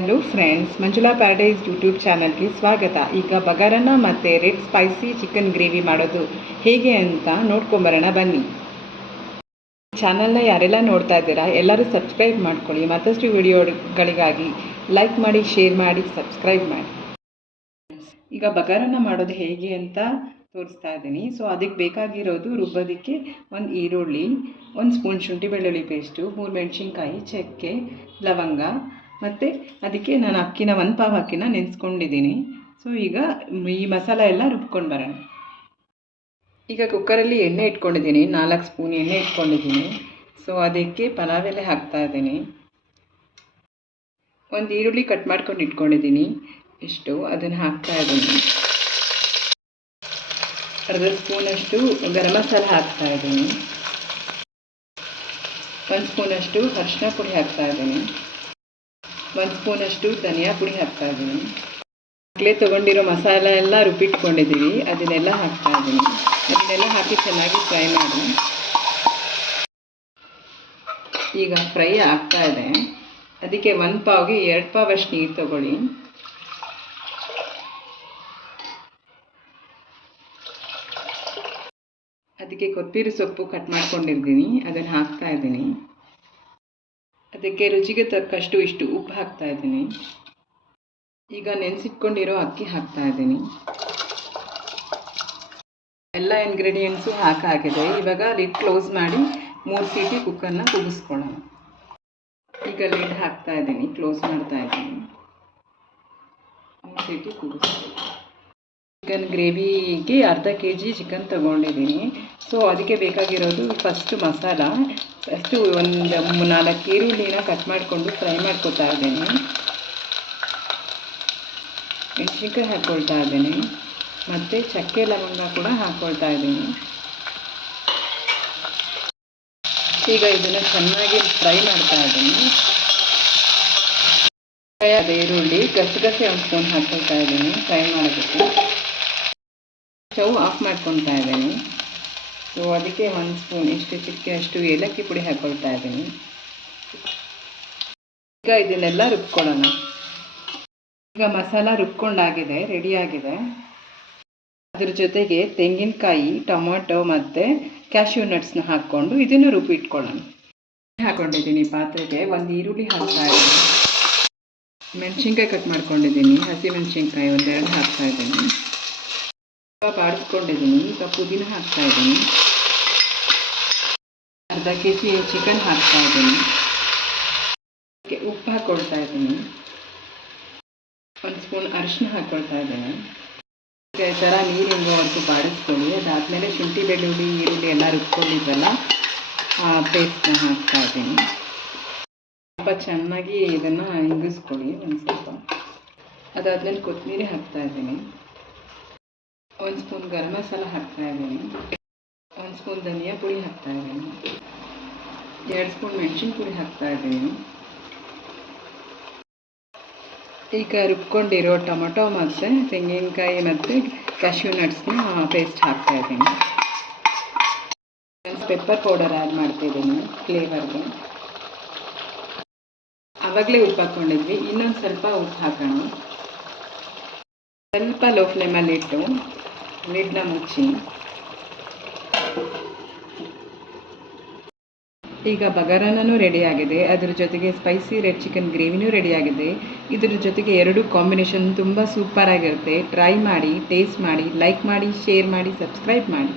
Hello friends, Manjula paradise YouTube ಚಾನಲ್ಗೆ ಸ್ವಾಗತ. ಈಗ ಬಗಾರನ್ನ ಮತ್ತು ರೆಡ್ ಸ್ಪೈಸಿ ಚಿಕನ್ ಗ್ರೇವಿ ಮಾಡೋದು ಹೇಗೆ ಅಂತ ನೋಡ್ಕೊಂಬರೋಣ ಬನ್ನಿ. ಚಾನಲ್ನ ಯಾರೆಲ್ಲ ನೋಡ್ತಾ ಇದ್ದೀರಾ ಎಲ್ಲರೂ ಸಬ್ಸ್ಕ್ರೈಬ್ ಮಾಡ್ಕೊಳ್ಳಿ. ಮತ್ತಷ್ಟು ವಿಡಿಯೋಗಳಿಗಾಗಿ ಲೈಕ್ ಮಾಡಿ, ಶೇರ್ ಮಾಡಿ, ಸಬ್ಸ್ಕ್ರೈಬ್ ಮಾಡಿ. ಈಗ ಬಗಾರನ್ನ ಮಾಡೋದು ಹೇಗೆ ಅಂತ ತೋರಿಸ್ತಾ ಇದ್ದೀನಿ. ಸೊ ಅದಕ್ಕೆ ಬೇಕಾಗಿರೋದು ರುಬ್ಬೋದಕ್ಕೆ ಒಂದು ಈರುಳ್ಳಿ, 1 ಸ್ಪೂನ್ ಶುಂಠಿ ಬೆಳ್ಳುಳ್ಳಿ ಪೇಸ್ಟು, 3 ಮೆಣಸಿನ್ಕಾಯಿ, ಚಕ್ಕೆ, ಲವಂಗ, ಮತ್ತು ಅದಕ್ಕೆ ನಾನು ಅಕ್ಕಿನ 1 ಪಾವ್ ಅಕ್ಕಿನ ನೆನೆಸ್ಕೊಂಡಿದ್ದೀನಿ. ಸೊ ಈಗ ಈ ಮಸಾಲ ಎಲ್ಲ ರುಬ್ಕೊಂಡು ಬರೋಣ. ಈಗ ಕುಕ್ಕರಲ್ಲಿ ಎಣ್ಣೆ ಇಟ್ಕೊಂಡಿದ್ದೀನಿ, 4 ಸ್ಪೂನ್ ಎಣ್ಣೆ ಇಟ್ಕೊಂಡಿದ್ದೀನಿ. ಸೊ ಅದಕ್ಕೆ ಪಲಾವ್ ಎಲೆ ಹಾಕ್ತಾ ಇದ್ದೀನಿ. ಒಂದು ಈರುಳ್ಳಿ ಕಟ್ ಮಾಡ್ಕೊಂಡು ಇಟ್ಕೊಂಡಿದ್ದೀನಿ, ಅದನ್ನು ಹಾಕ್ತಾ ಇದ್ದೀನಿ. ಅರ್ಧ ಸ್ಪೂನಷ್ಟು ಗರಂ ಮಸಾಲ ಹಾಕ್ತಾ ಇದ್ದೀನಿ. 1 ಸ್ಪೂನಷ್ಟು ಅರಿಶಿನ ಪುಡಿ ಹಾಕ್ತಾ ಇದ್ದೀನಿ. 1 ಸ್ಪೂನಷ್ಟು ಧನಿಯಾ ಪುಡಿ ಹಾಕ್ತಾ ಇದ್ದೀನಿ. ಮಕ್ಕಳೇ ತೊಗೊಂಡಿರೋ ಮಸಾಲ ಎಲ್ಲ ರುಬ್ಬಿಟ್ಕೊಂಡಿದ್ದೀವಿ, ಅದನ್ನೆಲ್ಲ ಹಾಕ್ತಾ ಇದ್ದೀನಿ. ಅದನ್ನೆಲ್ಲ ಹಾಕಿ ಚೆನ್ನಾಗಿ ಫ್ರೈ ಮಾಡಿ. ಈಗ ಫ್ರೈ ಆಗ್ತಾ ಇದೆ. ಅದಕ್ಕೆ 1 ಪಾವ್ಗೆ 2 ಪಾವಷ್ಟು ನೀರು ತಗೊಳ್ಳಿ. ಅದಕ್ಕೆ ಕೊತ್ತಂಬರಿ ಸೊಪ್ಪು ಕಟ್ ಮಾಡ್ಕೊಂಡಿದ್ದೀನಿ, ಅದನ್ನು ಹಾಕ್ತಾ ಇದ್ದೀನಿ. ಅದಕ್ಕೆ ರುಚಿಗೆ ತಕ್ಕಷ್ಟು ಉಪ್ಪು ಹಾಕ್ತಾ ಇದ್ದೀನಿ. ಈಗ ನೆನೆಸಿಟ್ಕೊಂಡಿರೋ ಅಕ್ಕಿ ಹಾಕ್ತಾ ಇದ್ದೀನಿ. ಎಲ್ಲ ಇಂಗ್ರೀಡಿಯೆಂಟ್ಸು ಹಾಕಾಗಿದೆ. ಇವಾಗ ಲಿಡ್ ಕ್ಲೋಸ್ ಮಾಡಿ 3 ಸೀಟಿ ಕುಕ್ಕರ್ನ ಕೂಗಿಸ್ಕೊಳ್ಳೋಣ. ಈಗ ಲಿಡ್ ಹಾಕ್ತಾ ಇದ್ದೀನಿ, ಕ್ಲೋಸ್ ಮಾಡ್ತಾ ಇದ್ದೀನಿ. 3 ಸೀಟಿ ಕೂಗಿಸ್ತೀನಿ. ಚಿಕನ್ ಗ್ರೇವಿಗೆ ಅರ್ಧ kg ಚಿಕನ್ ತೊಗೊಂಡಿದ್ದೀನಿ. ಸೊ ಅದಕ್ಕೆ ಬೇಕಾಗಿರೋದು ಫಸ್ಟು ಮಸಾಲ. ಫಸ್ಟು ಒಂದು 4 ಈರುಳ್ಳಿನ ಕಟ್ ಮಾಡಿಕೊಂಡು ಫ್ರೈ ಮಾಡ್ಕೊತಾ ಇದ್ದೀನಿ. ಮೆಣಸಿನ್ಕಾಯಿ ಹಾಕ್ಕೊಳ್ತಾ ಇದ್ದೀನಿ, ಮತ್ತು ಚಕ್ಕೆ ಲವಂಗ ಕೂಡ ಹಾಕ್ಕೊಳ್ತಾ ಇದ್ದೀನಿ. ಈಗ ಇದನ್ನು ಚೆನ್ನಾಗಿ ಫ್ರೈ ಮಾಡ್ತಾ ಇದ್ದೀನಿ. ಫ್ರೈ ಆದ ಈರುಳ್ಳಿ ಗಸಗಸೆ 1 ಸ್ಪೂನ್ ಹಾಕ್ಕೊಳ್ತಾ ಇದ್ದೀನಿ ಫ್ರೈ ಮಾಡೋದಕ್ಕೆ. ಸ್ಟವ್ ಆಫ್ ಮಾಡ್ಕೊಳ್ತಾ ಇದ್ದೀನಿ. ಸೊ ಅದಕ್ಕೆ 1 ಸ್ಪೂನ್ ಚಿಟಿಕೆ ಏಲಕ್ಕಿ ಪುಡಿ ಹಾಕ್ಕೊಳ್ತಾ ಇದ್ದೀನಿ. ಈಗ ಇದನ್ನೆಲ್ಲ ರುಬ್ಕೊಳ್ಳೋಣ. ಈಗ ಮಸಾಲ ರುಬ್ಕೊಂಡಾಗಿದೆ, ರೆಡಿಯಾಗಿದೆ. ಅದ್ರ ಜೊತೆಗೆ ತೆಂಗಿನಕಾಯಿ, ಟೊಮೊಟೊ ಮತ್ತು ಕ್ಯಾಶ್ಯೂ ನಟ್ಸ್ನ ಹಾಕ್ಕೊಂಡು ಇದನ್ನು ರುಬ್ಬಿಟ್ಕೊಳ್ಳೋಣ. ಹಾಕ್ಕೊಂಡಿದ್ದೀನಿ ಪಾತ್ರೆಗೆ. 1 ಈರುಳ್ಳಿ ಹಾಕ್ತಾ ಇದ್ದೀನಿ. ಮೆಣಸಿನ್ಕಾಯಿ ಕಟ್ ಮಾಡ್ಕೊಂಡಿದ್ದೀನಿ, ಹಸಿ ಮೆಣಸಿನ್ಕಾಯಿ 1 2 ಹಾಕ್ತಾ ಇದ್ದೀನಿ. ಬಾಡಿಸ್ಕೊಂಡಿದ್ದೀನಿ. ಈಗ ಪುದೀನ ಹಾಕ್ತಾ ಇದ್ದೀನಿ. ಅರ್ಧ kg ಚಿಕನ್ ಹಾಕ್ತಾ ಇದ್ದೀನಿ. ಉಪ್ಪು ಹಾಕ್ಕೊಳ್ತಾ ಇದ್ದೀನಿ. 1 ಸ್ಪೂನ್ ಅರಿಶಿನ ಹಾಕ್ಕೊಳ್ತಾ ಇದ್ದೀನಿ. ಈ ಥರ ನೀರು ಹಿಂಗೋವರೆಗೂ ಬಾಡಿಸ್ಕೊಳ್ಳಿ. ಅದಾದಮೇಲೆ ಶುಂಠಿ ಬೆಳ್ಳುಳ್ಳಿ ಈರುಳ್ಳಿ ಎಲ್ಲ ರುಬ್ಕೊಂಡಿದ್ದಲ್ಲ ಆ ಪೇಸ್ಟ್ನ ಹಾಕ್ತಾ ಇದ್ದೀನಿ. ಸ್ವಲ್ಪ ಚೆನ್ನಾಗಿ ಇದನ್ನು ಹಿಂಗಿಸ್ಕೊಳ್ಳಿ ಒಂದು ಸ್ವಲ್ಪ. ಅದಾದಮೇಲೆ ಕೊತ್ತಂಬರಿ ಹಾಕ್ತಾ ಇದ್ದೀನಿ. 1 ಸ್ಪೂನ್ ಗರಂ ಮಸಾಲ ಹಾಕ್ತಾ ಇದ್ದೀನಿ. 1 ಸ್ಪೂನ್ ಧನಿಯಾ ಪುಡಿ ಹಾಕ್ತಾ ಇದ್ದೀನಿ. 2 ಸ್ಪೂನ್ ಮೆಣಸಿನ ಪುಡಿ ಹಾಕ್ತಾ ಇದ್ದೀನಿ. ಈಗ ರುಬ್ಕೊಂಡಿರೋ ಟೊಮೊಟೊ ಮತ್ತು ತೆಂಗಿನಕಾಯಿ ಮತ್ತು ಕ್ಯಾಶ್ಯೂ ನಟ್ಸ್ನ ಪೇಸ್ಟ್ ಹಾಕ್ತಾ ಇದ್ದೀನಿ. ಪೆಪ್ಪರ್ ಪೌಡರ್ ಆ್ಯಡ್ ಮಾಡ್ತಾಯಿದ್ದೀನಿ ಫ್ಲೇವರ್ಗೆ. ಆವಾಗಲೇ ಉಪ್ಪು ಹಾಕ್ಕೊಂಡಿದ್ವಿ, ಇನ್ನೊಂದು ಸ್ವಲ್ಪ ಉಪ್ಪು ಹಾಕೋಣ. ಸ್ವಲ್ಪ ಲೋ ಫ್ಲೇಮಲ್ಲಿ ಇಟ್ಟು ಲಿಡ್ನ ಮುಚ್ಚಿ. ಈಗ ಬಗಾರನೂ ರೆಡಿಯಾಗಿದೆ. ಅದ್ರ ಜೊತೆಗೆ ಸ್ಪೈಸಿ ರೆಡ್ ಚಿಕನ್ ಗ್ರೇವಿನೂ ರೆಡಿಯಾಗಿದೆ. ಇದ್ರ ಜೊತೆಗೆ 2 ಕಾಂಬಿನೇಷನ್ ತುಂಬ ಸೂಪರಾಗಿರುತ್ತೆ. ಟ್ರೈ ಮಾಡಿ, ಟೇಸ್ಟ್ ಮಾಡಿ, ಲೈಕ್ ಮಾಡಿ, ಶೇರ್ ಮಾಡಿ, ಸಬ್ಸ್ಕ್ರೈಬ್ ಮಾಡಿ.